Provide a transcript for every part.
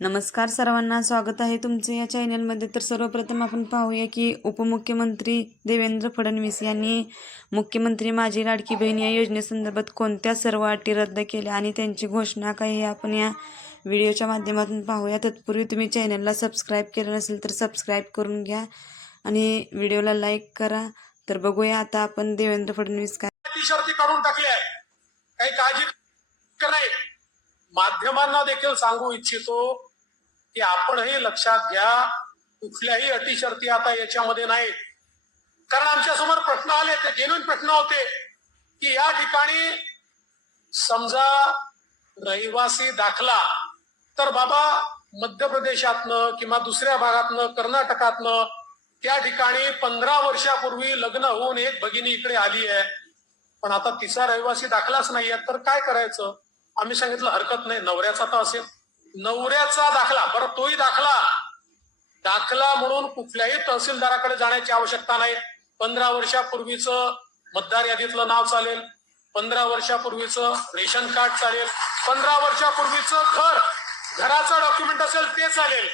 नमस्कार सर्वांना, स्वागत आहे तुमचे या चॅनलमध्ये। तर सर्वप्रथम आपण पाहूया की उपमुख्यमंत्री देवेंद्र फडणवीस यांनी मुख्यमंत्री माझी लाडकी बहीण या योजनेसंदर्भात कोणत्या सर्व अटी रद्द केल्या आणि त्यांची घोषणा काय हे आपण या व्हिडिओच्या माध्यमातून पाहूया। तत्पूर्वी तुम्ही चॅनलला सबस्क्राईब केलं नसेल तर सबस्क्राईब करून घ्या आणि व्हिडिओला लाईक करा। तर बघूया आता आपण देवेंद्र फडणवीस काय शर्ती काढून टाकली आहे, काही काळजी नाही। माध्यमांना देखील सांगू इच्छितो की आपणही लक्षात घ्या, कुठल्याही अटी शर्ती आता याच्यामध्ये नाही। कारण आमच्या समोर प्रश्न आले, ते जेन्युइन प्रश्न होते की या ठिकाणी समजा रहिवासी दाखला तर बाबा मध्य प्रदेशातनं किंवा दुसऱ्या भागातनं कर्नाटकातनं त्या ठिकाणी 15 वर्षापूर्वी लग्न होऊन एक भगिनी इकडे आली आहे, पण आता तिचा रहिवासी दाखलाच नाहीये, तर काय करायचं? आम्ही सांगितलं हरकत नाही, नवऱ्याचा तर असेल, नवऱ्याचा दाखला, बरं तोही दाखला म्हणून कुठल्याही तहसीलदाराकडे जाण्याची आवश्यकता नाही। 15 वर्षापूर्वीचं मतदार यादीतलं नाव चालेल, 15 वर्षापूर्वीचं रेशन कार्ड चालेल, 15 वर्षापूर्वीचं घराचं डॉक्युमेंट असेल ते चालेल।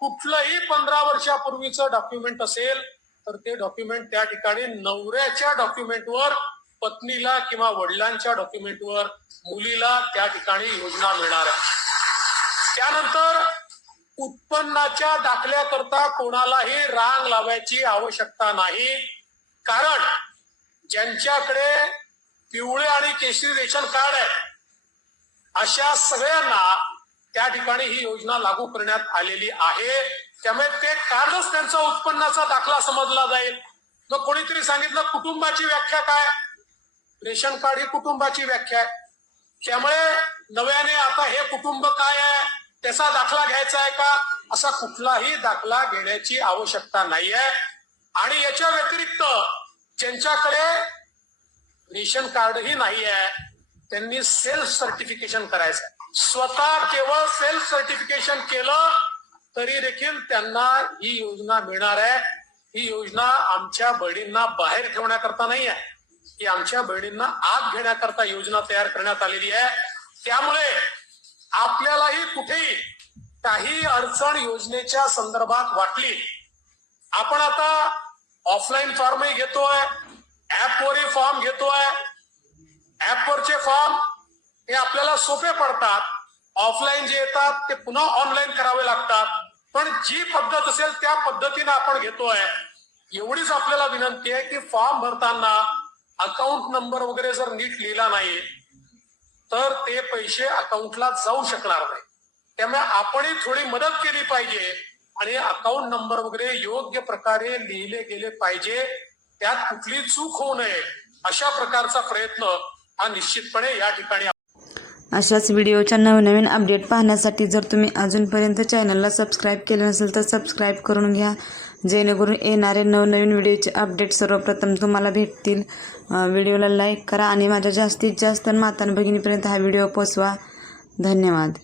कुठलंही 15 वर्षापूर्वीचं डॉक्युमेंट असेल तर ते डॉक्युमेंट त्या ठिकाणी नवऱ्याच्या डॉक्युमेंटवर, पत्नीला किंवा वडिलांच्या डॉक्युमेंटवर मुलीला त्या ठिकाणी योजना मिळणार आहे। त्यानंतर उत्पन्नाच्या दाखल्याकरता कोणालाही रांग लावायची आवश्यकता नाही, कारण ज्यांच्याकडे पिवळे आणि केशरी रेशन कार्ड आहे अशा सगळ्यांना त्या ठिकाणी ही योजना लागू करण्यात आलेली आहे। त्यामुळे ते कार्डच त्यांचा उत्पन्नाचा दाखला समजला जाईल। मग कोणीतरी सांगितलं कुटुंबाची व्याख्या काय? रेशन कार्ड ही कुटुंबाची व्याख्या आहे, त्यामुळे नव्याने आता हे कुटुंब काय आहे त्याचा दाखला घ्यायचा आहे का? असा कुठलाही दाखला घेण्याची आवश्यकता नाहीये। आणि याच्या व्यतिरिक्त ज्यांच्याकडे रेशन कार्डही नाही आहे त्यांनी सेल्फ सर्टिफिकेशन करायचं आहे। स्वतः केवळ सेल्फ सर्टिफिकेशन केलं तरी देखील त्यांना ही योजना मिळणार आहे। ही योजना आमच्या बहिणींना बाहेर ठेवण्याकरता नाही आहे, ही आमच्या बहिणींना आत घेण्याकरता योजना तयार करण्यात आलेली आहे। त्यामुळे आपल्यालाही कुठेही काही अडचण योजनेच्या संदर्भात वाटली, आपण आता ऑफलाईन फॉर्मही घेतोय, ऍपवरही फॉर्म घेतोय। ऍपवरचे फॉर्म हे आपल्याला सोपे पडतात, ऑफलाईन जे येतात ते पुन्हा ऑनलाईन करावे लागतात, पण जी पद्धत असेल त्या पद्धतीने आपण घेतोय। एवढीच आपल्याला विनंती आहे की फॉर्म भरताना अकाउंट नंबर वगैरे जर नीट लिहिला नाही तर ते पैसे अकाउंटला जाऊ शकणार नाही। त्यामुळे आपणही थोडी मदत केली पाहिजे आणि अकाउंट नंबर वगैरे योग्य प्रकारे लिहिले गेले पाहिजे, त्यात कुठली चूक होऊ नये अशा प्रकारचा प्रयत्न हा निश्चितपणे या ठिकाणी। अशाच व्हिडिओच्या नवनवीन अपडेट पाहण्यासाठी जर तुम्ही अजूनपर्यंत चॅनलला सबस्क्राईब केलं नसेल तर सबस्क्राईब करून घ्या, जेणेकरून येणारे नवनवीन व्हिडिओचे अपडेट सर्वप्रथम तुम्हाला भेटतील। व्हिडिओला लाईक करा आणि माझ्या जास्तीत जास्त माता भगिनीपर्यंत हा व्हिडिओ पोचवा। धन्यवाद।